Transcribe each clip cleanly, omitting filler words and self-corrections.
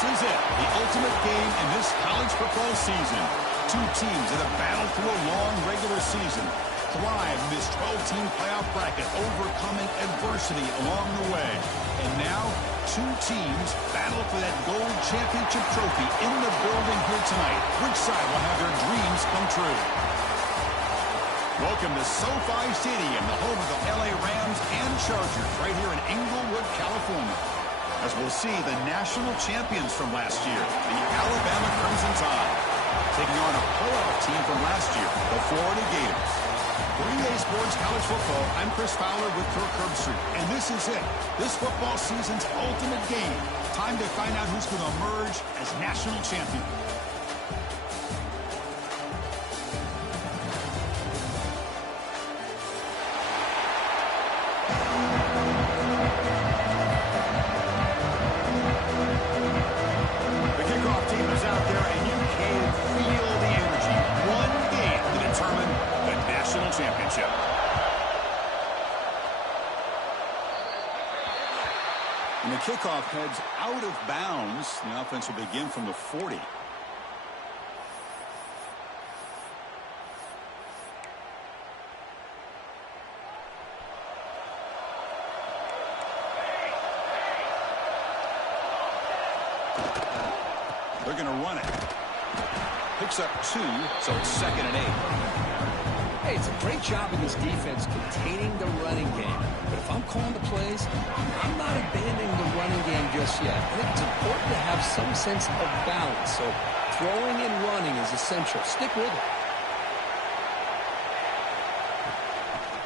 This is it, the ultimate game in this college football season. Two teams that have battled through a long regular season, thrive in this 12-team playoff bracket, overcoming adversity along the way. And now, two teams battle for that gold championship trophy in the building here tonight. Which side will have their dreams come true? Welcome to SoFi Stadium, the home of the LA Rams and Chargers, right here in Inglewood, California. As we'll see the national champions from last year, the Alabama Crimson Tide, taking on a playoff team from last year, the Florida Gators. For EA Sports College Football, I'm Chris Fowler with Kirk Herbstreit, and this is it, this football season's ultimate game. Time to find out who's going to emerge as national champion. And the kickoff heads out of bounds. The offense will begin from the 40. They're going to run it. Picks up 2, so it's 2nd and 8. Hey, it's a great job in this defense containing the running game. But if I'm calling the plays, I'm not abandoning the running game just yet. I think it's important to have some sense of balance. So throwing and running is essential. Stick with it.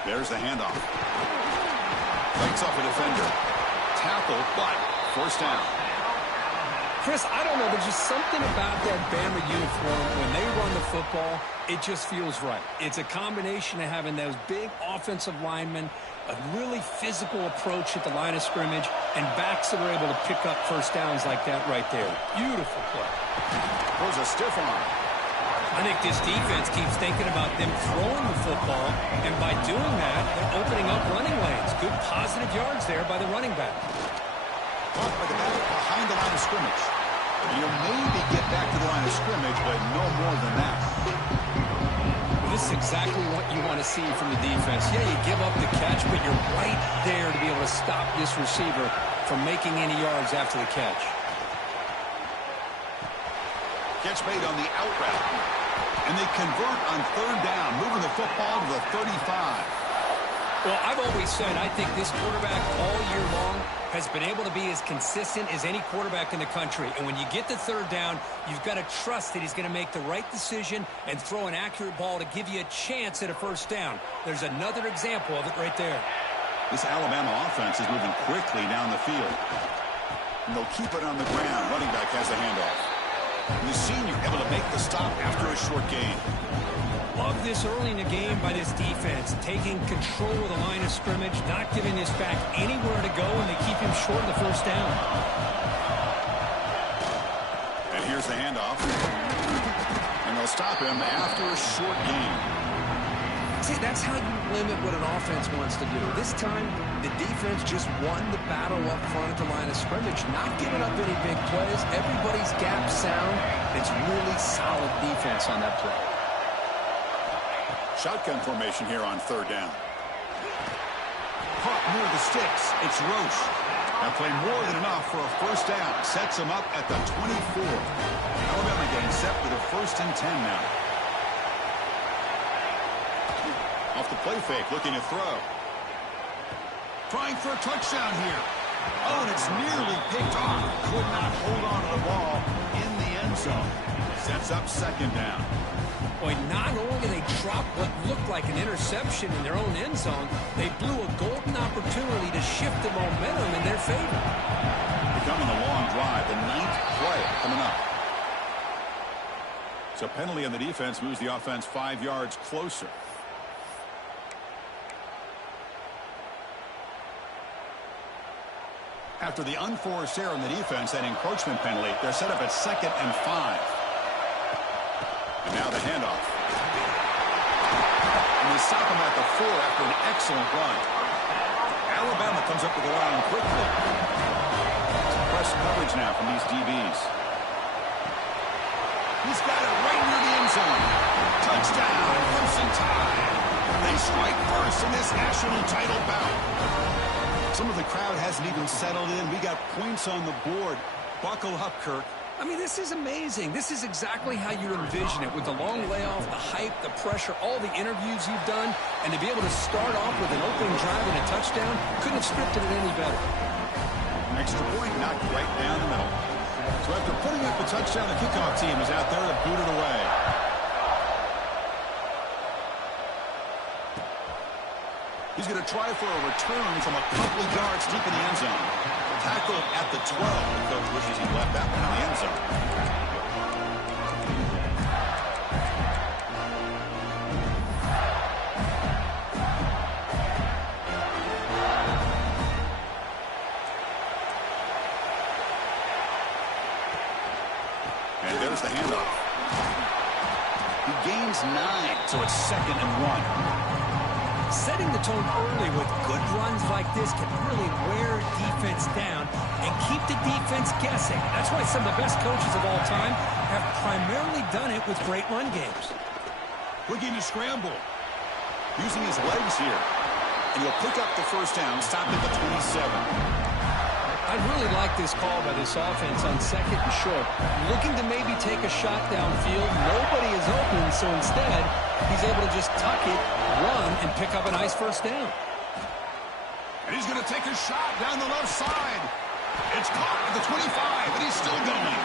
There's the handoff. Fights off a defender. Tackle, but first down. Chris, I don't know. There's just something about that Bama uniform. When they run the football, it just feels right. It's a combination of having those big offensive linemen, a really physical approach at the line of scrimmage, and backs that are able to pick up first downs like that right there. Beautiful play. Throws a stiff arm. I think this defense keeps thinking about them throwing the football, and by doing that, they're opening up running lanes. Good positive yards there by the running back. Caught by the back behind the line of scrimmage. You'll maybe get back to the line of scrimmage, but no more than that. This is exactly what you want to see from the defense. Yeah, you give up the catch, but you're right there to be able to stop this receiver from making any yards after the catch. Catch made on the out route. And they convert on 3rd down, moving the football to the 35. Well, I've always said I think this quarterback all year long has been able to be as consistent as any quarterback in the country. And when you get the 3rd down, you've got to trust that he's going to make the right decision and throw an accurate ball to give you a chance at a first down. There's another example of it right there. This Alabama offense is moving quickly down the field. And they'll keep it on the ground. Running back has a handoff. And the senior able to make the stop after a short gain. Love this early in the game by this defense, taking control of the line of scrimmage, not giving this back anywhere to go, and they keep him short of the first down. And here's the handoff. And they'll stop him after a short gain. See, that's how you limit what an offense wants to do. This time, the defense just won the battle up front at the line of scrimmage, not giving up any big plays. Everybody's gap sound. It's really solid defense on that play. Shotgun formation here on 3rd down. Caught near the sticks. It's Roche. Now play more than enough for a first down. Sets him up at the 24. Alabama getting set with a 1st and 10 now. Off the play fake, looking to throw. Trying for a touchdown here. Oh, and it's nearly picked off. Could not hold on to the ball in the end zone. Sets up 2nd down. Boy, not only did they drop what looked like an interception in their own end zone, they blew a golden opportunity to shift the momentum in their favor. Becoming a long drive, the 9th play coming up. So penalty on the defense moves the offense 5 yards closer. After the unforced error on the defense, that encroachment penalty, they're set up at 2nd and 5. And now the handoff. And they stop him at the 4 after an excellent run. Alabama comes up with the line quickly. press coverage now from these DBs. He's got it right near the end zone. Touchdown, Crimson Tide. They strike first in this national title bout. Some of the crowd hasn't even settled in. We got points on the board. Buckle up, Kirk. I mean, this is amazing. This is exactly how you envision it, with the long layoff, the hype, the pressure, all the interviews you've done, and to be able to start off with an opening drive and a touchdown, couldn't have scripted it any better. An extra point knocked right down the middle. So after putting up the touchdown, the kickoff team is out there to boot it away. He's going to try for a return from a couple of yards deep in the end zone. Tackle at the 12. The coach wishes he left that one in the end zone. And there's the handoff. He gains 9, so it's 2nd and 1. Setting the tone early with good runs like this can really wear defense down and keep the defense guessing. That's why some of the best coaches of all time have primarily done it with great run games. Looking to scramble. Using his legs here. And he'll pick up the first down, stop at the 27. I really like this call by this offense on 2nd and short. Looking to maybe take a shot downfield. Nobody is open, so instead, he's able to just tuck it, run, and pick up a nice first down. And he's going to take a shot down the left side. It's caught at the 25, and he's still going.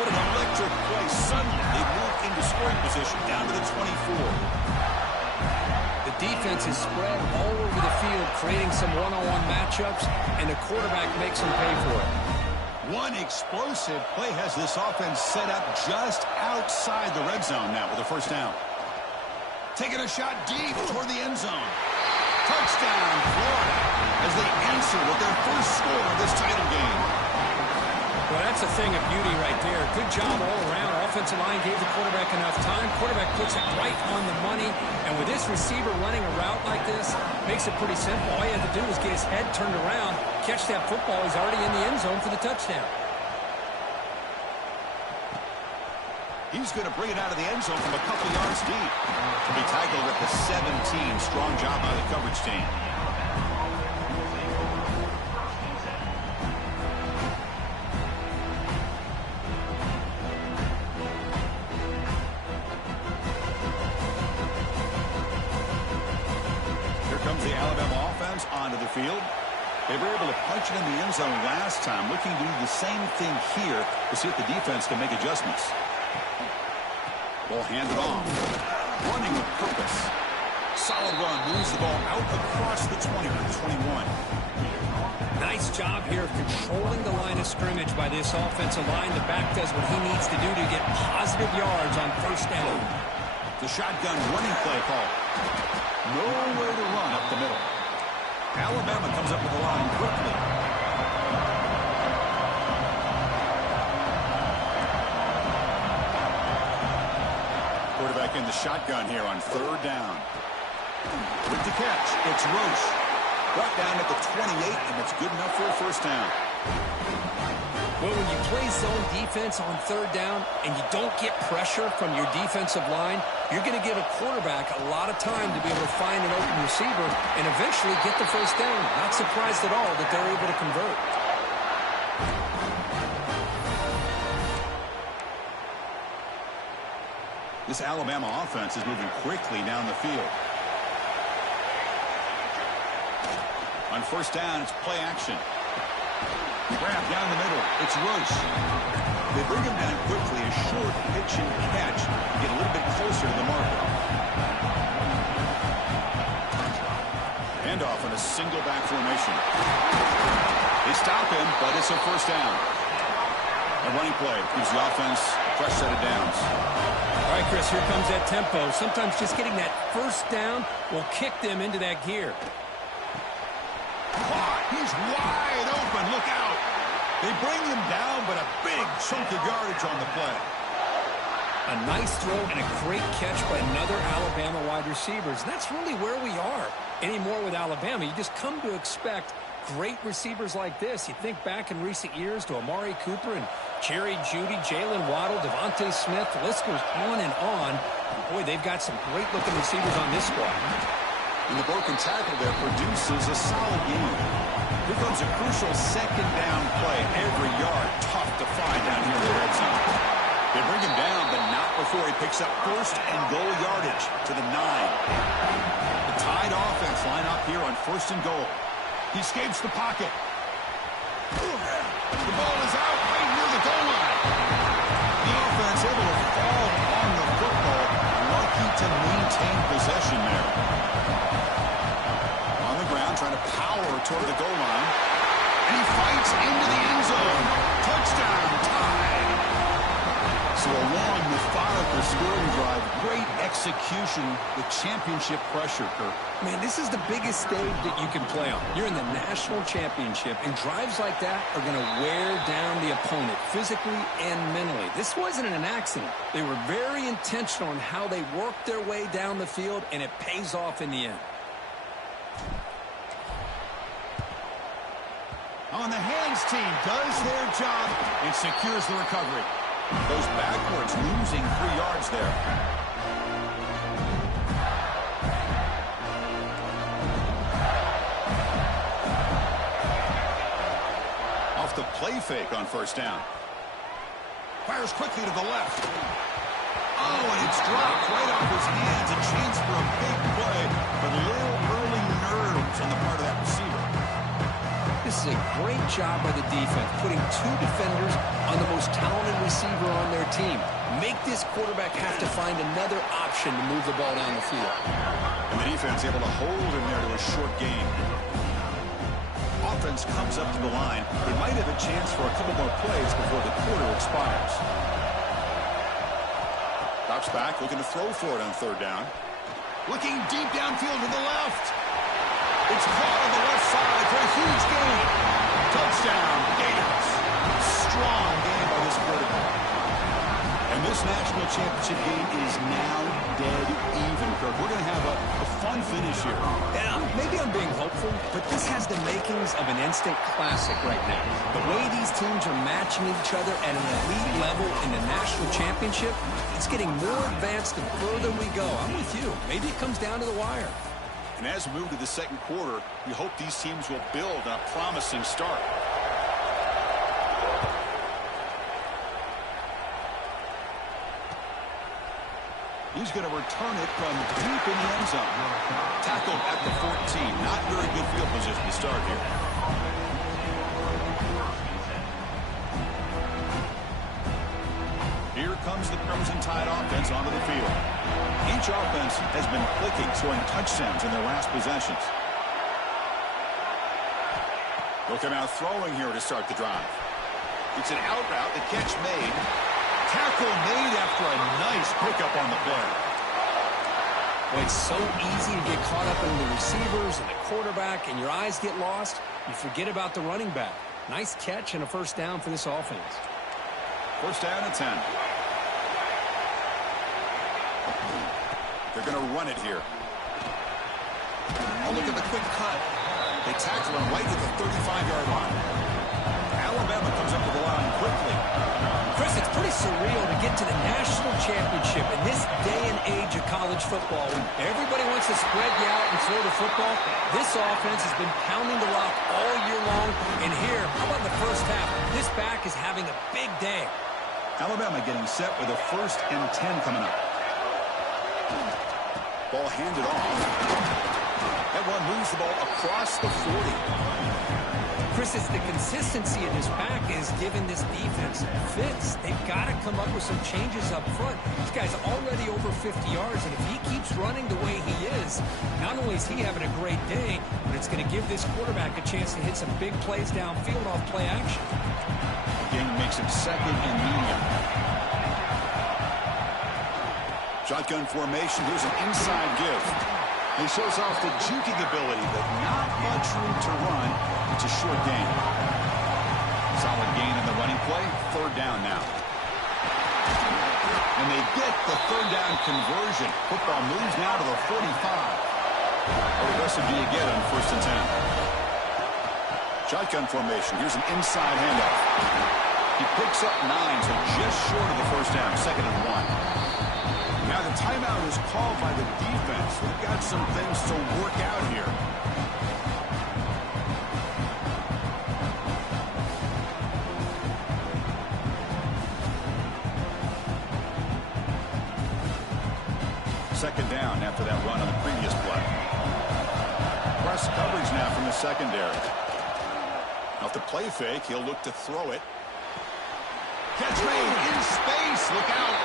What an electric play. Suddenly, they move into scoring position down to the 24. The defense is spread all over the field, creating some one-on-one matchups, and the quarterback makes them pay for it. One explosive play has this offense set up just outside the red zone now with a first down. Taking a shot deep toward the end zone. Touchdown, Florida, as they answer with their first score of this title game. Well, that's a thing of beauty right there. Good job all around. Offensive line gave the quarterback enough time. Quarterback puts it right on the money. And with this receiver running a route like this, makes it pretty simple. All you have to do is get his head turned around, catch that football. He's already in the end zone for the touchdown. He's going to bring it out of the end zone from a couple yards deep. To be tackled at the 17. Strong job by the coverage team. The Alabama offense onto the field. They were able to punch it in the end zone last time. Looking to do the same thing here to see if the defense can make adjustments. Ball handed off. Running with purpose. Solid run. Moves the ball out across the 20 to the 21. Nice job here of controlling the line of scrimmage by this offensive line. The back does what he needs to do to get positive yards on first down. The shotgun running play call. Nowhere to run up the middle. Alabama comes up with the line quickly. Quarterback in the shotgun here on 3rd down. With the catch, it's Roche. Brought down at the 28, and it's good enough for a first down. Well, when you play zone defense on 3rd down and you don't get pressure from your defensive line, you're going to give a quarterback a lot of time to be able to find an open receiver and eventually get the first down. Not surprised at all that they're able to convert. This Alabama offense is moving quickly down the field. On first down, it's play action. Wrap down the middle. It's Roche. They bring him down quickly. A short pitch and catch. Get a little bit closer to the marker. Handoff in a single back formation. They stop him, but it's a first down. A running play gives the offense a fresh set of downs. All right, Chris, here comes that tempo. Sometimes just getting that first down will kick them into that gear. Caught. He's wide open. Look out. They bring him down, but a big chunk of yardage on the play. A nice throw and a great catch by another Alabama wide receivers. That's really where we are anymore with Alabama. You just come to expect great receivers like this. You think back in recent years to Amari Cooper and Jerry Jeudy, Jalen Waddle, Devontae Smith. The list goes on and on. Boy, they've got some great-looking receivers on this squad. And the broken tackle there produces a solid game. Here comes a crucial second down play. Every yard tough to find down here in the red zone. They bring him down, but not before he picks up first and goal yardage to the 9. The Tide offense line up here on first and goal. He escapes the pocket. The ball is out right near the goal line. The offense able to fall on the football. Lucky to maintain possession there. On the ground, trying to power toward the goal line. And he fights into the end zone. Touchdown, Tide. So a long, methodical scoring drive. Great execution with championship pressure, Kirk. Man, this is the biggest stage that you can play on. You're in the national championship, and drives like that are going to wear down the opponent physically and mentally. This wasn't an accident. They were very intentional in how they worked their way down the field, and it pays off in the end. On the hands team does their job and secures the recovery. Goes backwards, losing 3 yards there. Off the play fake on first down. Fires quickly to the left. Oh, and it's dropped right off his hands. A chance for a big play, but little early nerves on the part of that receiver. This is a great job by the defense, putting 2 defenders on the most talented receiver on their team. Make this quarterback have to find another option to move the ball down the field. And the defense able to hold him there to a short gain. Offense comes up to the line. They might have a chance for a couple more plays before the quarter expires. Drops back, looking to throw for it on third down. Looking deep downfield to the left. It's caught on the left side for a huge gain. Touchdown, Gators. Strong game by this quarterback. And this national championship game is now dead even, Kirk. We're going to have a fun finish here. Yeah, maybe I'm being hopeful, but this has the makings of an instant classic right now. The way these teams are matching each other at an elite level in the national championship, it's getting more advanced the further we go. I'm with you. Maybe it comes down to the wire. And as we move to the second quarter, we hope these teams will build on a promising start. He's going to return it from deep in the end zone. Tackled at the 14. Not very good field position to start here. Here comes the Crimson Tide offense onto the field. Each offense has been clicking, scoring touchdowns in their last possessions. They'll come out throwing here to start the drive. It's an out route, the catch made. Tackle made after a nice pickup on the play. Well, it's so easy to get caught up in the receivers and the quarterback, and your eyes get lost. You forget about the running back. Nice catch and a first down for this offense. First down and 10. They're going to run it here. Oh, look at the quick cut. They tackle him right at the 35-yard line. Alabama comes up to the line quickly. Chris, it's pretty surreal to get to the national championship in this day and age of college football. When everybody wants to spread you out and throw the football, this offense has been pounding the rock all year long. And here, how about the first half? This back is having a big day. Alabama getting set with a first and 10 coming up. Ball handed off. That one moves the ball across the 40. Chris, it's the consistency of this back is giving this defense fits. They've got to come up with some changes up front. This guy's already over 50 yards, and if he keeps running the way he is, not only is he having a great day, but it's going to give this quarterback a chance to hit some big plays downfield off play action. Again, makes it second and medium. Shotgun formation. Here's an inside give. He shows off the juking ability, but not much room to run. It's a short gain. Solid gain in the running play. Third down now. And they get the third down conversion. Football moves now to the 45. How aggressive do you get on first and 10? Shotgun formation. Here's an inside handoff. He picks up 9, so just short of the first down. 2nd and 1. Now the timeout is called by the defense. We've got some things to work out here. Second down after that run on the previous play. Press coverage now from the secondary. Off the play fake, he'll look to throw it. Catch made in space. Look out.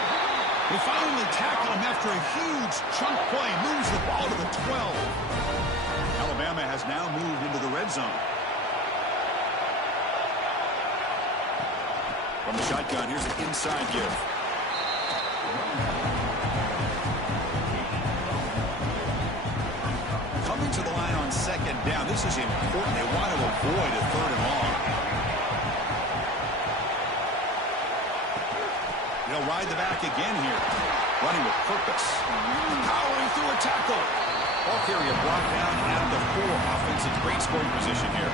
They finally tackle him after a huge chunk play. Moves the ball to the 12. Alabama has now moved into the red zone. From the shotgun, here's an inside give. Coming to the line on 2nd down. This is important. They want to avoid a 3rd and long. They'll ride the back again here. Running with purpose. Powering through a tackle. Ball carrier brought down at the 4. Offense in great scoring position here.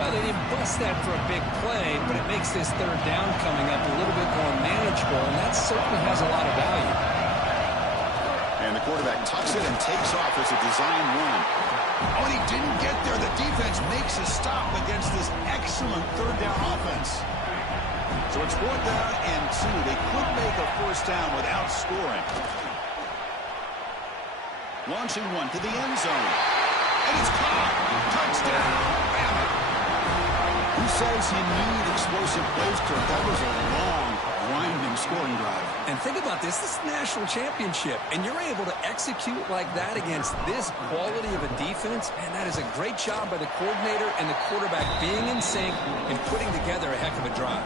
Well, they didn't bust that for a big play, but it makes this 3rd down coming up a little bit more manageable, and that certainly has a lot of value. And the quarterback tucks it and takes off as a design run. Oh, and he didn't get there. The defense makes a stop against this excellent 3rd down offense. So it's 4th down and 2. They could make a 1st down without scoring. Launching one to the end zone. And it's caught. Touchdown. Bama. Who says you need explosive plays, Kirk? That was a long, winding scoring drive. And think about this. This is the national championship, and you're able to execute like that against this quality of a defense, and that is a great job by the coordinator and the quarterback being in sync and putting together a heck of a drive.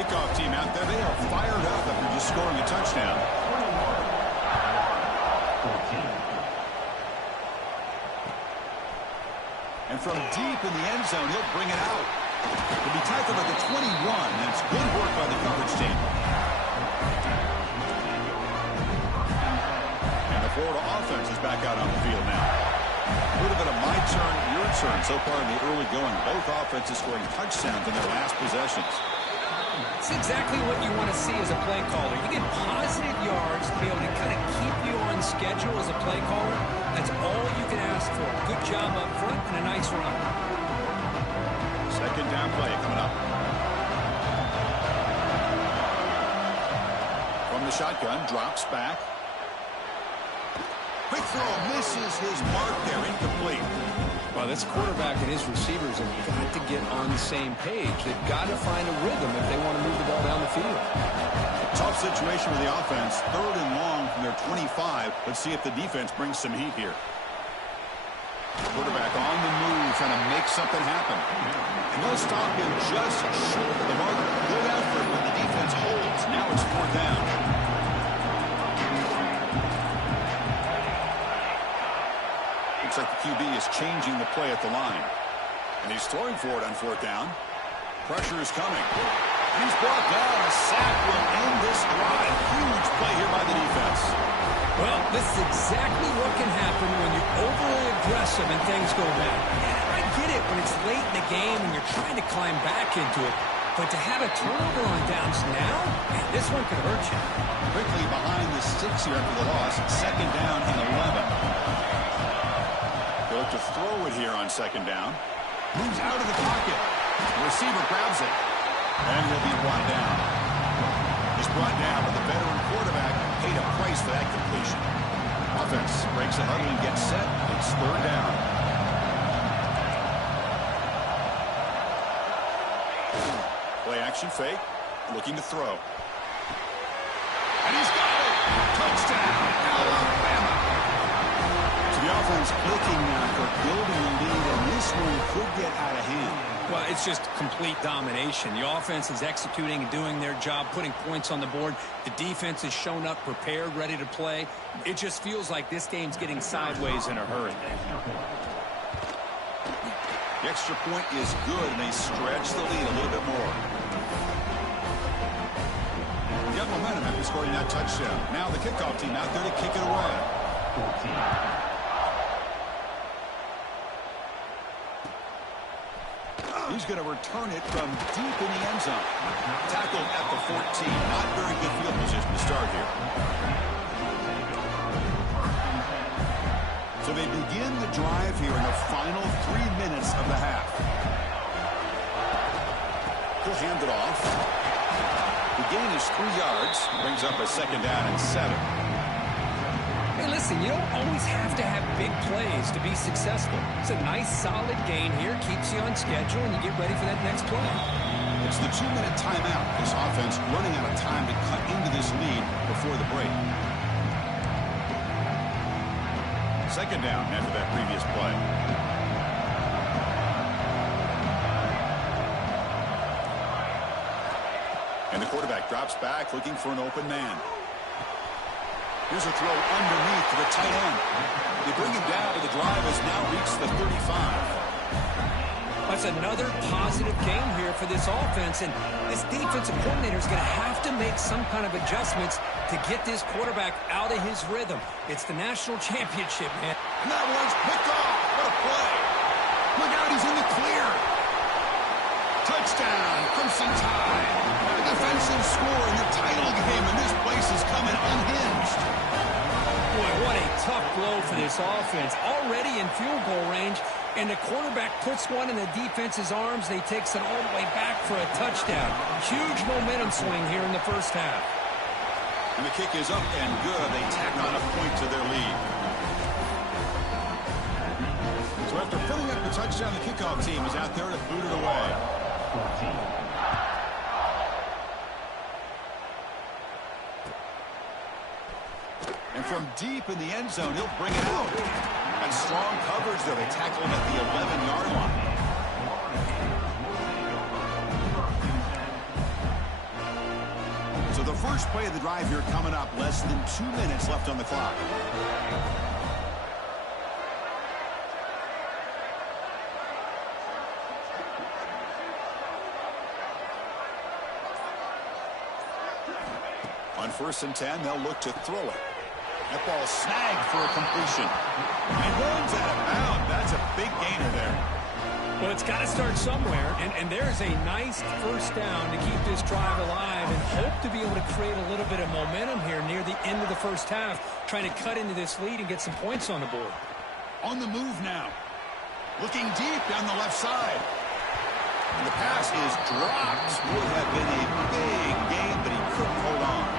Kickoff team out there, they are fired up after just scoring a touchdown. And from deep in the end zone, he'll bring it out. He'll be tackled at the 21. That's good work by the coverage team. And the Florida offense is back out on the field now. A little bit of my turn, your turn so far in the early going. Both offenses scoring touchdowns in their last possessions. It's exactly what you want to see as a play caller. You get positive yards to be able to kind of keep you on schedule as a play caller. That's all you can ask for. Good job up front and a nice run. 2nd down play coming up. From the shotgun, drops back. Quick throw, misses his mark there, incomplete. Well, this quarterback and his receivers have got to get on the same page. They've got to find a rhythm if they want to move the ball down the field. Tough situation with the offense. 3rd and long from their 25. Let's see if the defense brings some heat here. Quarterback on the move, trying to make something happen. And they'll stop him just short of the mark. Good effort when the defense holds. Now it's 4th down. Looks like the QB is changing the play at the line. And he's throwing for it on 4th down. Pressure is coming. And he's brought down. A sack will end this drive. Huge play here by the defense. Well, this is exactly what can happen when you're overly aggressive and things go bad. Yeah, I get it when it's late in the game and you're trying to climb back into it. But to have a turnover on downs now, man, this one could hurt you. Quickly behind the sticks here after the loss. 2nd down and 11. They'll look to throw it here on 2nd down. Moves out of the pocket. The receiver grabs it. And he'll be brought down. He's brought down, but the veteran quarterback paid a price for that completion. Offense breaks a huddle and gets set. It's 3rd down. Play action fake. Looking to throw. And he's got it. Touchdown, Alabama. So the offense clicking now for building a lead, and this one could get out of hand. Well, it's just complete domination. The offense is executing and doing their job, putting points on the board. The defense has shown up, prepared, ready to play. It just feels like this game's getting sideways in a hurry. The extra point is good, and they stretch the lead a little bit more. They got momentum after scoring that touchdown. Now the kickoff team out there to kick it away. He's going to return it from deep in the end zone. Tackled at the 14. Not very good field position to start here. So they begin the drive here in the final 3 minutes of the half. He'll hand it off. The gain is 3 yards. Brings up a 2nd down and 7. Hey, listen, you don't always have to have big plays to be successful. It's a nice, solid gain here. Keeps you on schedule, and you get ready for that next play. It's the 2-minute timeout. This offense running out of time to cut into this lead before the break. 2nd down after that previous play. And the quarterback drops back looking for an open man. Here's a throw underneath to the tight end. They bring him down, but the drive has now reached the 35. That's another positive game here for this offense, and this defensive coordinator is going to have to make some kind of adjustments to get this quarterback out of his rhythm. It's the national championship, man. And that one's picked off. What a play. Look out, he's in the clear. Touchdown, Crimson Tide. A defensive score in the title game, and this place is coming unhinged. Boy, what a tough blow for this offense. Already in field goal range, and the quarterback puts one in the defense's arms, and he takes it all the way back for a touchdown. Huge momentum swing here in the first half. And the kick is up and good. They tack on a point to their lead. So after filling up the touchdown, the kickoff team is out there to boot it away. And from deep in the end zone, he'll bring it out. And strong coverage, though. They tackle him at the 11-yard line. So the first play of the drive here coming up. Less than 2 minutes left on the clock. On 1st and 10, they'll look to throw it. That ball snagged for a completion. And runs out of bounds. That's a big gainer there. Well, it's got to start somewhere, and there's a nice first down to keep this drive alive and hope to be able to create a little bit of momentum here near the end of the first half, trying to cut into this lead and get some points on the board. On the move now. Looking deep down the left side. And the pass is dropped. Would have been a big gain, but he couldn't hold on.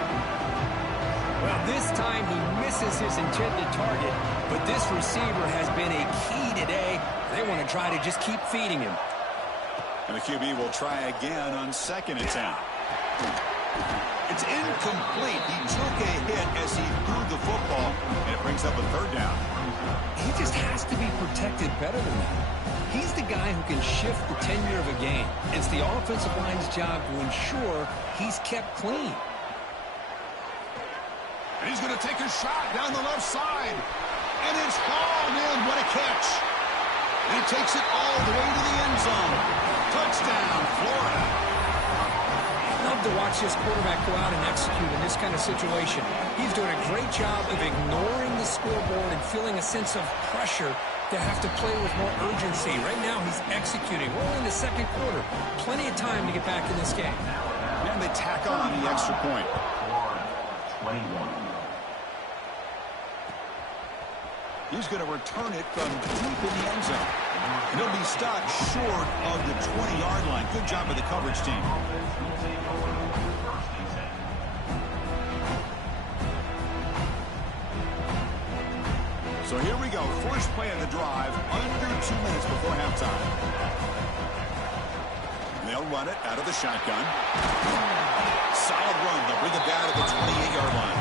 Well, this time he misses his intended target, but this receiver has been a key today. They want to try to just keep feeding him. And the QB will try again on 2nd and 10. It's incomplete. He took a hit as he threw the football, and it brings up a 3rd down. He just has to be protected better than that. He's the guy who can shift the tenure of a game. It's the offensive line's job to ensure he's kept clean. And he's going to take a shot down the left side. And it's hauled in. What a catch. And he takes it all the way to the end zone. Touchdown, Florida. Love to watch this quarterback go out and execute in this kind of situation. He's doing a great job of ignoring the scoreboard and feeling a sense of pressure to have to play with more urgency. Right now, he's executing. We're only in the 2nd quarter. Plenty of time to get back in this game. And they tack on the extra point. 21. He's going to return it from deep in the end zone. And he'll be stopped short of the 20-yard line. Good job by the coverage team. So here we go. First play of the drive, under 2 minutes before halftime. And they'll run it out of the shotgun. Solid run. They'll bring it down to the 28-yard line.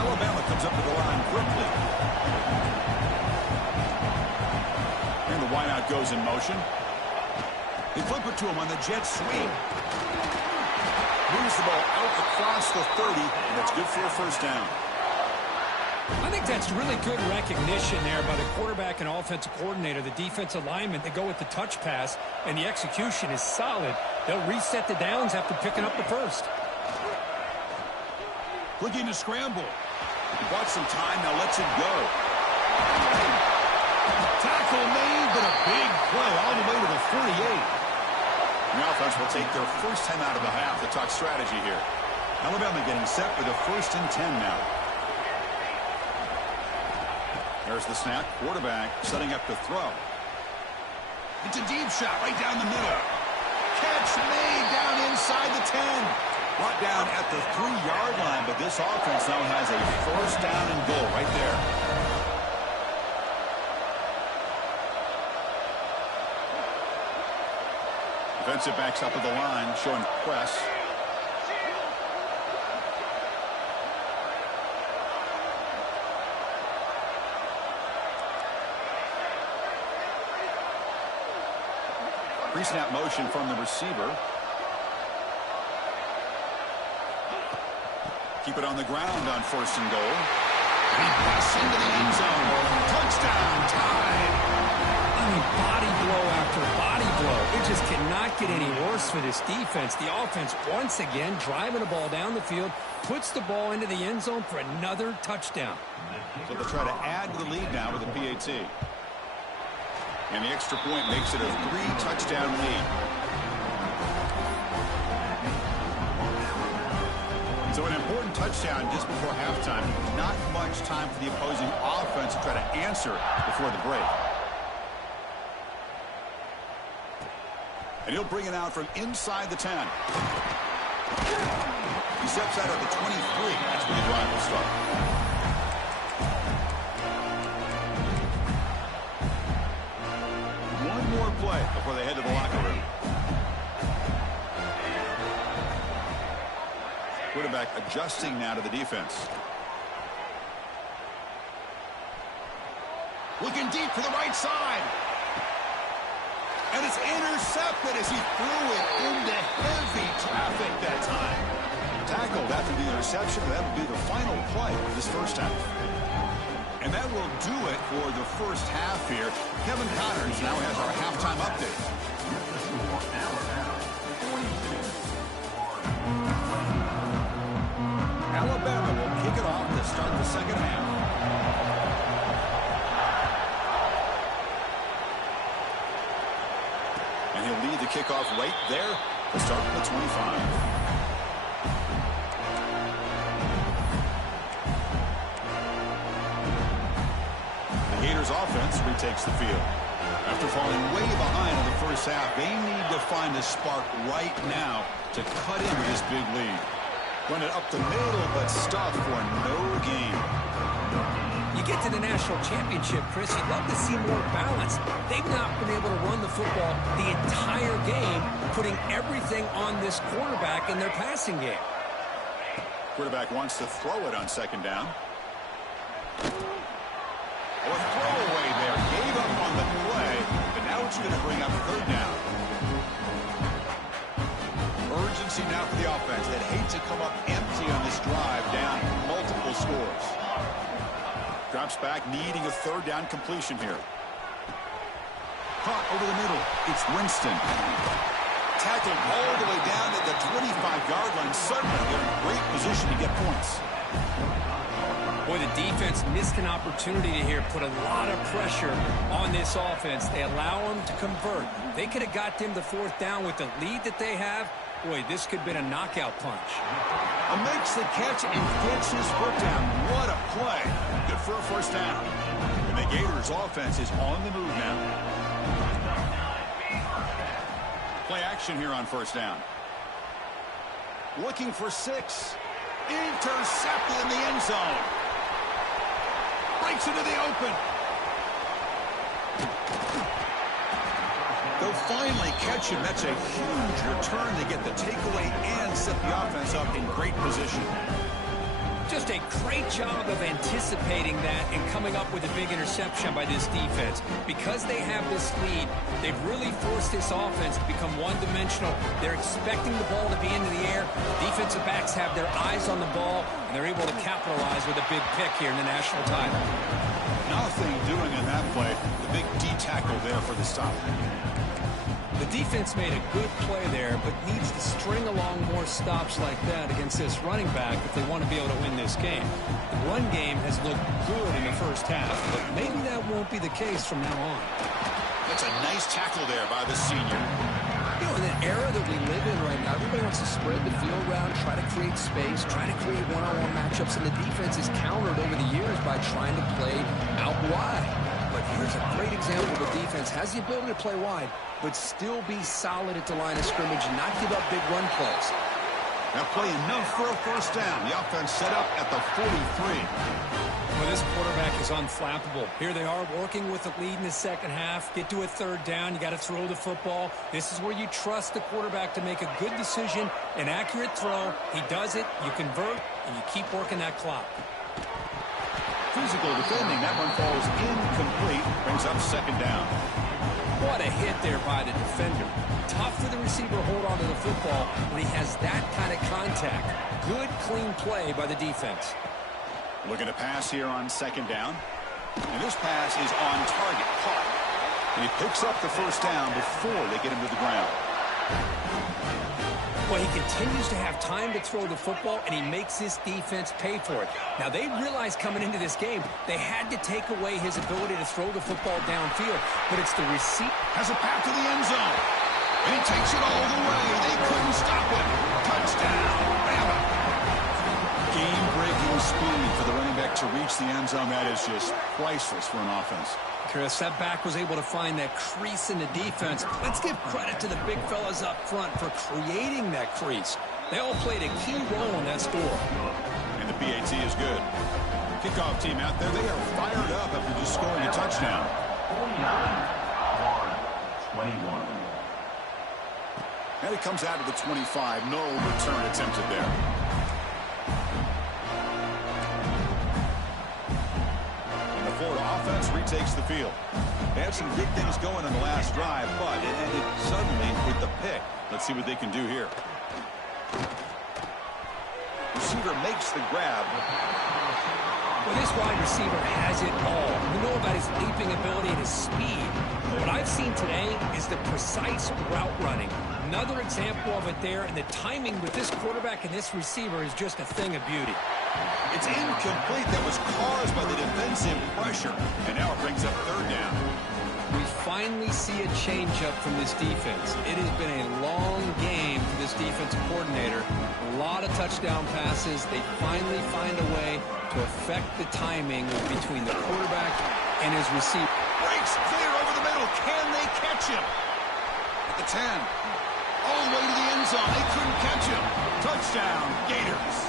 Alabama comes up to the line quickly. And the wideout goes in motion. They flip it to him on the jet sweep. Moves the ball out across the 30, and that's good for a 1st down. I think that's really good recognition there by the quarterback and offensive coordinator, the defensive lineman. They go with the touch pass, and the execution is solid. They'll reset the downs after picking up the 1st. Looking to scramble. He bought some time, now lets it go. Tackle made, making a big play all the way to the 48. The offense will take their first time out of the half to talk strategy here. Alabama getting set for the 1st and 10 now. There's the snap. Quarterback setting up to throw. It's a deep shot right down the middle. Catch made down inside the 10. Brought down at the 3-yard line, but this offense now has a 1st down and goal right there. Defensive backs up at the line, showing press. Pre-snap motion from the receiver. Keep it on the ground on 1st and goal. And he busts into the end zone. Touchdown, tied. I mean, body blow after body blow. It just cannot get any worse for this defense. The offense, once again, driving the ball down the field, puts the ball into the end zone for another touchdown. So they'll try to add to the lead now with a PAT. And the extra point makes it a 3-touchdown lead. So an important touchdown just before halftime. Not much time for the opposing offense to try to answer before the break. And he'll bring it out from inside the 10. He steps out of the 23. That's where the drive will start. One more play before they head to the locker room. Quarterback adjusting now to the defense. Looking deep to the right side. And it's intercepted as he threw it into heavy traffic that time. Tackled after the interception. That will be the final play of this first half. And that will do it for the first half here. Kevin Connors now has our halftime update. Alabama will kick it off to start the second half. And he'll lead the kickoff right there to start the 25. Gators offense retakes the field. After falling way behind in the first half, they need to find a spark right now to cut into this big lead. Run it up the middle, but stop for no gain. You get to the national championship, Chris, you'd love to see more balance. They've not been able to run the football the entire game, putting everything on this quarterback in their passing game. Quarterback wants to throw it on second down. Or throwaway there. Gave up on the play, but now it's going to bring up third down. Urgency now for the offense that hate to come up empty on this drive, down multiple scores. Drops back, needing a third down completion here. Caught over the middle. It's Winston. Tackled all the way down at the 25-yard line. Suddenly, they're in great position to get points. Boy, the defense missed an opportunity to here, put a lot of pressure on this offense. They allow them to convert. They could have got them the 4th down with the lead that they have. Boy, this could have been a knockout punch. Makes the catch and gets his foot down. What a play. Good for a first down. And the Gators offense is on the move now. Play action here on first down. Looking for 6. Intercepted in the end zone. Breaks into the open. They'll finally catch him. That's a huge return to get the takeaway and set the offense up in great position. Just a great job of anticipating that and coming up with a big interception by this defense. Because they have this lead, they've really forced this offense to become one-dimensional. They're expecting the ball to be into the air. Defensive backs have their eyes on the ball, and they're able to capitalize with a big pick here in the national title. Nothing doing in that play. The big D tackle there for the stop. The defense made a good play there, but needs to string along more stops like that against this running back if they want to be able to win this game. The run game has looked good in the first half, but maybe that won't be the case from now on. The That's a nice tackle there by the senior. You know, in the era that we live in right now, everybody wants to spread the field around, try to create space, try to create one-on-one matchups, and the defense is countered over the years by trying to play out wide. But here's a great example of a defense has the ability to play wide, but still be solid at the line of scrimmage and not give up big run plays. That play enough for a first down. The offense set up at the 43. Well, this quarterback is unflappable. Here they are working with the lead in the second half. Get to a third down. You got to throw the football. This is where you trust the quarterback to make a good decision, an accurate throw. He does it. You convert, and you keep working that clock. Physical defending. That one falls incomplete. Brings up second down. What a hit there by the defender. Tough for the receiver to hold on to the football when he has that kind of contact. Good, clean play by the defense. Looking to pass here on second down. And this pass is on target. Caught. And he picks up the first down before they get him to the ground. Well, he continues to have time to throw the football, and he makes this defense pay for it. Now, they realized coming into this game they had to take away his ability to throw the football downfield, but it's the receiver. Has a path to the end zone. And he takes it all the way. They couldn't stop him. Touchdown, Bama. Game-breaking speed for the running back to reach the end zone. That is just priceless for an offense. Chris, that back was able to find that crease in the defense. Let's give credit to the big fellas up front for creating that crease. They all played a key role in that score. And the PAT is good. Kickoff team out there, they are fired up after just scoring a touchdown. 21. And it comes out of the 25. No return attempted there. Florida offense retakes the field. They had some good things going on the last drive, but it ended suddenly with the pick. Let's see what they can do here. Receiver makes the grab. Well, this wide receiver has it all. We know about his leaping ability and his speed. What I've seen today is the precise route running. Another example of it there, and the timing with this quarterback and this receiver is just a thing of beauty. It's incomplete. That was caused by the defensive pressure. And now it brings up third down. We finally see a changeup from this defense. It has been a long game for this defensive coordinator. A lot of touchdown passes. They finally find a way to affect the timing between the quarterback and his receiver. Breaks clear over the middle. Can they catch him? At the 10. All the way to the end zone. They couldn't catch him. Touchdown, Gators.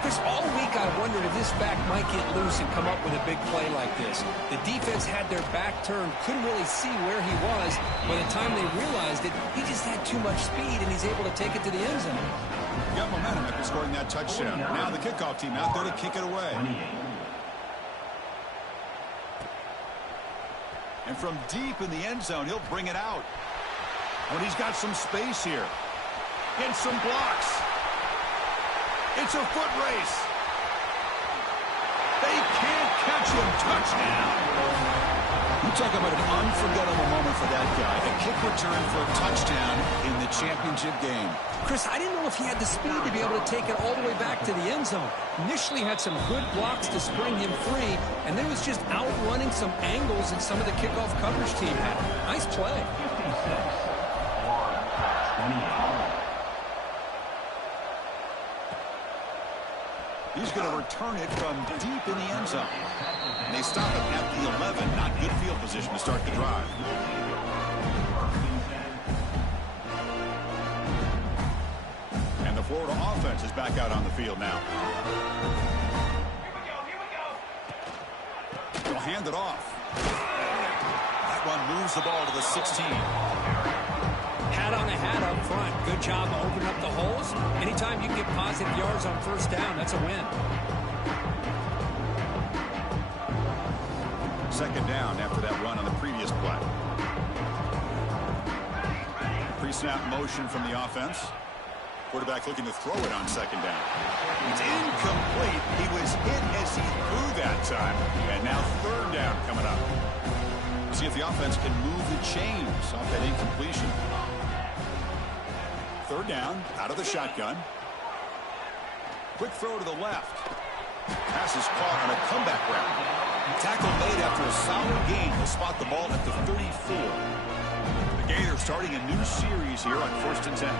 Chris, all week I wondered if this back might get loose and come up with a big play like this. The defense had their back turned, couldn't really see where he was. By the time they realized it, he just had too much speed, and he's able to take it to the end zone. Got momentum after scoring that touchdown. Now the kickoff team out there to kick it away. 28. And from deep in the end zone, he'll bring it out. When he's got some space here. And some blocks. It's a foot race. They can't catch him. Touchdown. You talk about an unforgettable moment for that guy. A kick return for a touchdown in the championship game. Chris, I didn't know if he had the speed to be able to take it all the way back to the end zone. Initially had some good blocks to spring him free, and then was just outrunning some angles that some of the kickoff coverage team had. Nice play. 28. He's going to return it from deep in the end zone. And they stop it at the 11. Not good field position to start the drive. And the Florida offense is back out on the field now. They'll hand it off. That one moves the ball to the 16. Hat on the hat up front. Good job of opening up the holes. Anytime you can get positive yards on first down, that's a win. Second down after that run on the previous play. Pre-snap motion from the offense. Quarterback looking to throw it on second down. It's incomplete. He was hit as he threw that time. And now third down coming up. See if the offense can move the chains off that incompletion. Third down, out of the shotgun. Quick throw to the left. Pass is caught on a comeback route. Tackle made after a solid gain. They'll spot the ball at the 34. The Gators starting a new series here on 1st and 10.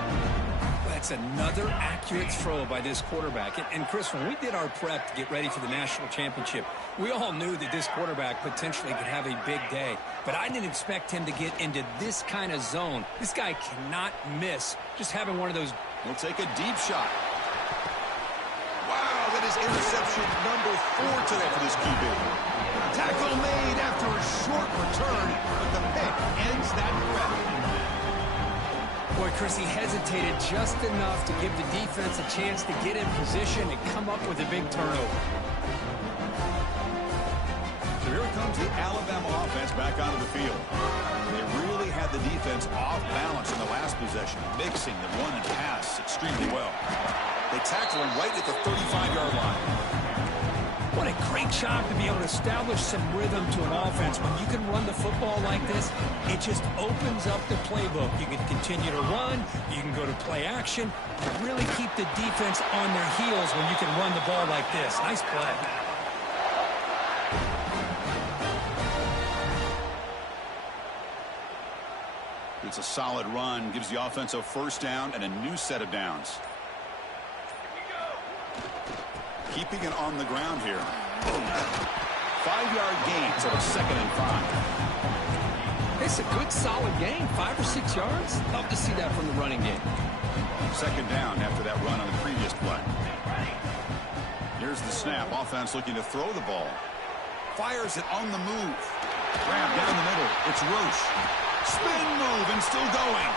That's another accurate throw by this quarterback. And Chris, when we did our prep to get ready for the national championship, we all knew that this quarterback potentially could have a big day. But I didn't expect him to get into this kind of zone. This guy cannot miss. Just having one of those. He'll take a deep shot. Wow, that is interception number 4 today for this QB. Tackle made after a short return, but the pick ends that threat. Boy, Chris, he hesitated just enough to give the defense a chance to get in position and come up with a big turnover. So here comes the Alabama offense back onto the field. They really had the defense off balance in the last possession, mixing the run and pass extremely well. They tackle him right at the 35-yard line. What a great job to be able to establish some rhythm to an offense. When you can run the football like this, it just opens up the playbook. You can continue to run, you can go to play action, and really keep the defense on their heels when you can run the ball like this. Nice play. It's a solid run, gives the offense a first down and a new set of downs. Keeping it on the ground here. 5-yard gain, so it's 2nd and 5. It's a good, solid gain, 5 or 6 yards. Love to see that from the running game. 2nd down after that run on the previous play. Here's the snap. Offense looking to throw the ball. Fires it on the move. Grab down the middle. It's Roche. Spin move and still going.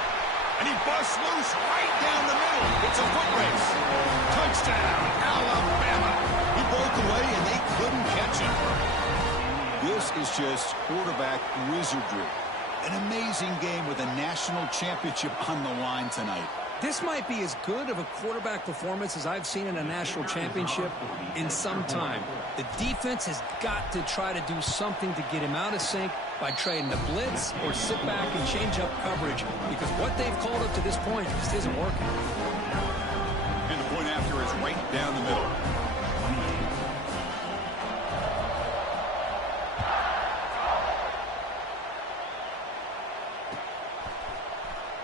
And he busts loose right down the middle. It's a foot race. Touchdown, Alabama. He broke away, and they couldn't catch him. This is just quarterback wizardry. An amazing game with a national championship on the line tonight. This might be as good of a quarterback performance as I've seen in a national championship in some time. The defense has got to try to do something to get him out of sync by trading the blitz or sit back and change up coverage, because what they've called up to this point just isn't working. And the point after is right down the middle.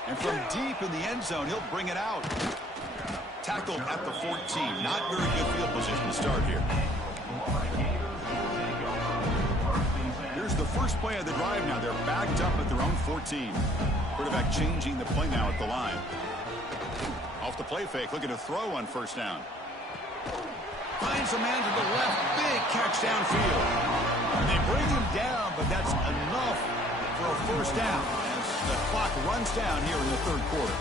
And from deep in the end zone, he'll bring it out. Tackled at the 14. Not very good field position to start here. Here's the first play of the drive now. They're backed up at their own 14. Quarterback changing the play now at the line. Off the play fake, looking to throw on 1st down. Finds a man to the left. Big catch downfield. They bring him down, but that's enough for a 1st down. The clock runs down here in the 3rd quarter.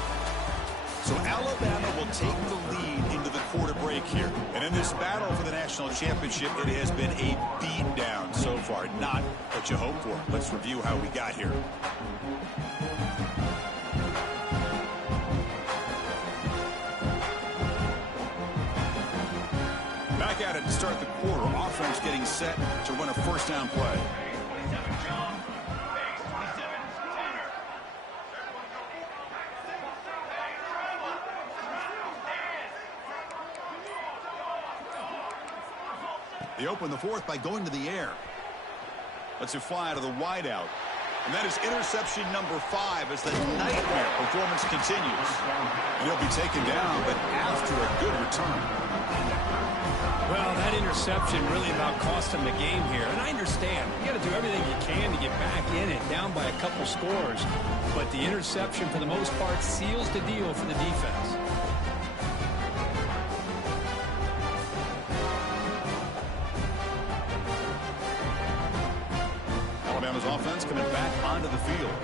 So Alabama will take the lead into the quarter break here. And in this battle for the national championship, it has been a beatdown so far. Not what you hoped for. Let's review how we got here. Back at it to start the quarter. Offense getting set to run a 1st down play. They open the 4th by going to the air. Lets it fly out of the wideout. And that is interception number 5 as the nightmare performance continues. And he'll be taken down, but after a good return. Well, that interception really about cost him the game here. And I understand. You got to do everything you can to get back in it, down by a couple scores. But the interception, for the most part, seals the deal for the defense. Alabama's offense coming back onto the field.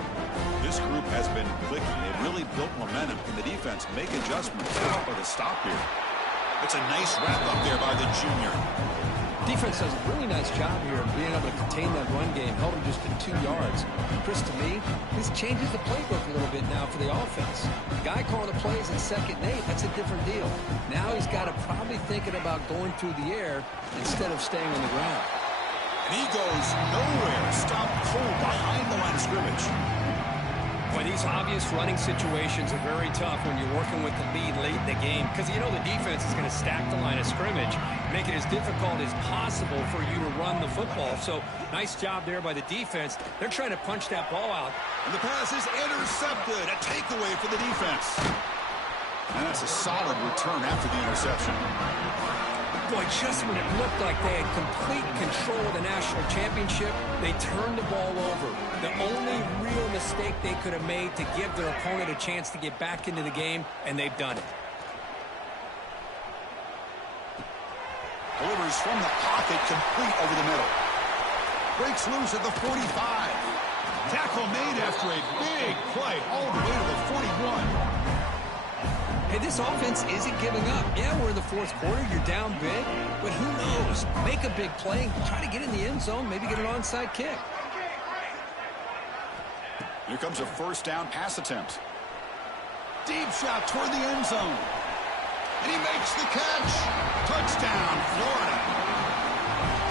This group has been clicking. They've really built momentum. Can the defense make adjustments to help with a stop here? It's a nice wrap up there by the junior. Defense does a really nice job here of being able to contain that run game, held him just to 2 yards. Chris, to me, this changes the playbook a little bit now for the offense. The guy calling the plays in 2nd and 8, that's a different deal. Now he's got to probably thinking about going through the air instead of staying on the ground. And he goes nowhere. Stopped cold behind the line of scrimmage. Boy, these obvious running situations are very tough when you're working with the lead late in the game because you know the defense is going to stack the line of scrimmage, make it as difficult as possible for you to run the football. So nice job there by the defense. They're trying to punch that ball out. And the pass is intercepted. A takeaway for the defense. And that's a solid return after the interception. Boy, just when it looked like they had complete control of the national championship, they turned the ball over. The only real mistake they could have made to give their opponent a chance to get back into the game, and they've done it. Delivers from the pocket, complete over the middle. Breaks loose at the 45. Tackle made after a big play all the way to the 41. Hey, this offense isn't giving up. Yeah, we're in the fourth quarter. You're down big. But who knows? Make a big play. Try to get in the end zone. Maybe get an onside kick. Here comes a first down pass attempt. Deep shot toward the end zone. And he makes the catch. Touchdown, Florida.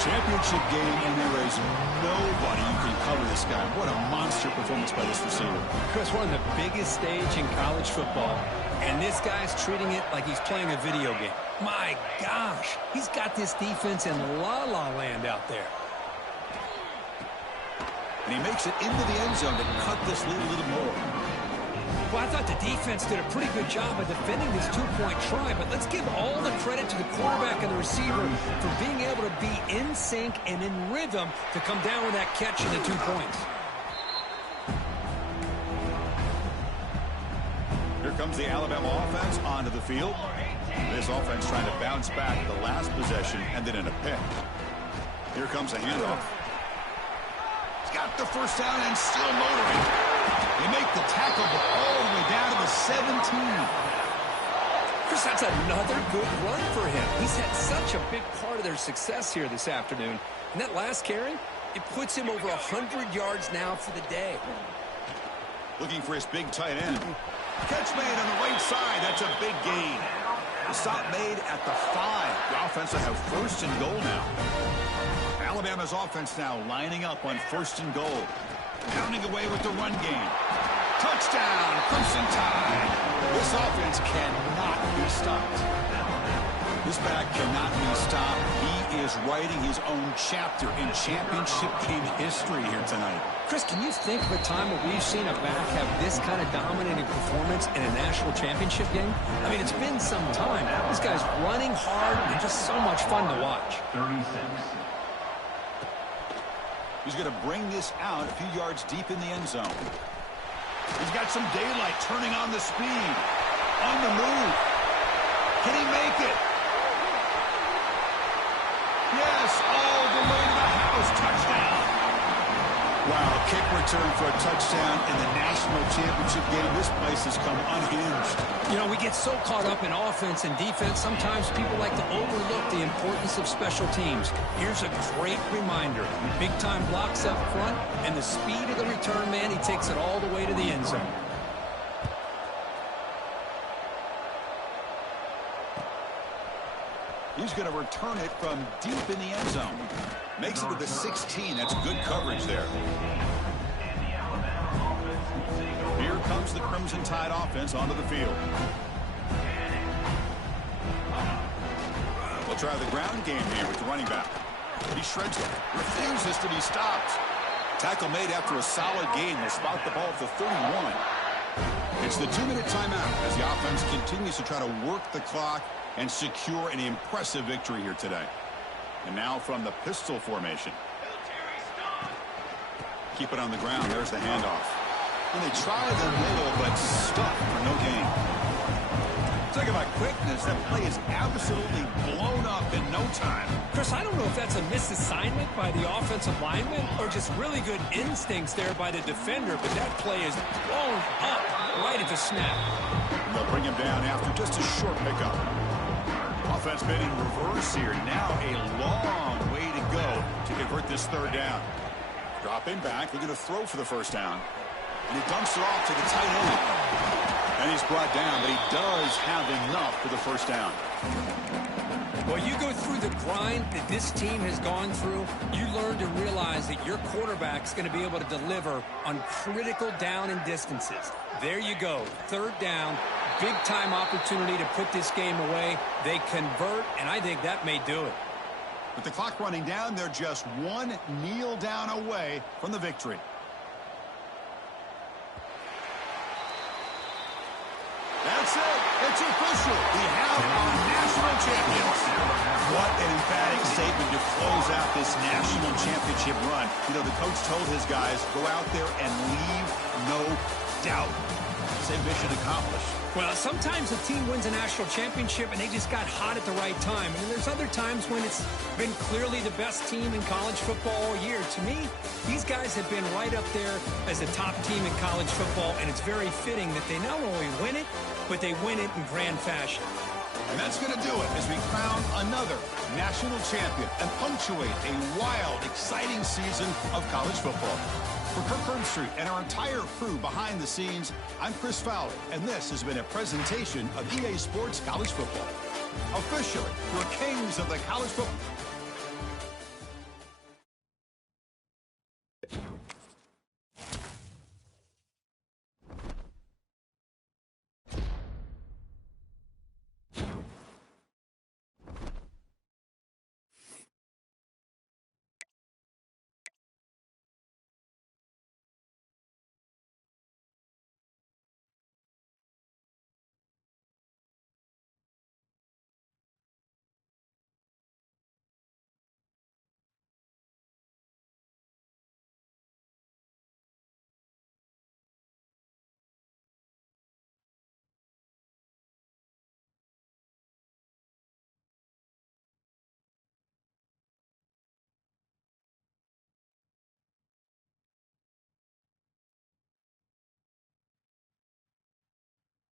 Championship game, and there is nobody who can cover this guy. What a monster performance by this receiver. Chris, we're on the biggest stage in college football, and this guy's treating it like he's playing a video game. My gosh, he's got this defense in la-la land out there. And he makes it into the end zone to cut this lead a little more. Well, I thought the defense did a pretty good job of defending this two-point try, but let's give all the credit to the quarterback and the receiver for being able to be in sync and in rhythm to come down with that catch and the 2 points. Here comes the Alabama offense onto the field. This offense trying to bounce back the last possession and then in a pick. Here comes a handoff. He's got the first down and still motoring. They make the tackle, but all the way down to the 17. Chris, that's another good run for him. He's had such a big part of their success here this afternoon. And that last carry, it puts him over 100 yards now for the day. Looking for his big tight end. Catch made on the right side. That's a big gain. The stop made at the 5. The offense will have first and goal now. Alabama's offense now lining up on first and goal. Pounding away with the run game. Touchdown, Crimson Tide. This offense cannot be stopped. This back cannot be stopped. He is writing his own chapter in championship game history here tonight. Chris, can you think of a time where we've seen a back have this kind of dominating performance in a national championship game? I mean, it's been some time. This guy's running hard and just so much fun to watch. 36. He's going to bring this out a few yards deep in the end zone. He's got some daylight turning on the speed. On the move. Can he make it? Yes, all the way to the house. Touchdown. Wow, kick return for a touchdown in the national championship game. This place has come unhinged. You know, we get so caught up in offense and defense, sometimes people like to overlook the importance of special teams. Here's a great reminder. Big-time blocks up front, and the speed of the return man, he takes it all the way to the end zone. He's going to return it from deep in the end zone. Makes it to the 16. That's good coverage there. Here comes the Crimson Tide offense onto the field. We'll try the ground game here with the running back. He shreds it. Refuses to be stopped. Tackle made after a solid gain. Will spot the ball at the 31. It's the 2-minute timeout as the offense continues to try to work the clock and secure an impressive victory here today. And now from the pistol formation. Keep it on the ground. There's the handoff. And they try the middle, but stuck for no gain. Talk about quickness. That play is absolutely blown up in no time. Chris, I don't know if that's a misassignment by the offensive lineman or just really good instincts there by the defender, but that play is blown up right at the snap. And they'll bring him down after just a short pickup. Offense been in reverse here. Now a long way to go to convert this third down. Dropping back, looking to throw for the first down. And he dumps it off to the tight end. And he's brought down, but he does have enough for the first down. Well, you go through the grind that this team has gone through, you learn to realize that your quarterback's going to be able to deliver on critical down and distances. There you go, third down, big-time opportunity to put this game away. They convert, and I think that may do it. With the clock running down, they're just one kneel down away from the victory. That's it. It's official. We have our national champions. What an emphatic statement to close out this national championship run. You know, the coach told his guys, go out there and leave no doubt. Say mission accomplished. Well, sometimes a team wins a national championship and they just got hot at the right time. And there's other times when it's been clearly the best team in college football all year. To me, these guys have been right up there as a top team in college football, and it's very fitting that they not only win it, but they win it in grand fashion. And that's going to do it as we crown another national champion and punctuate a wild, exciting season of college football. For Kirk Herbstreit and our entire crew behind the scenes, I'm Chris Fowler, and this has been a presentation of EA Sports College Football. Officially, your kings of the college football.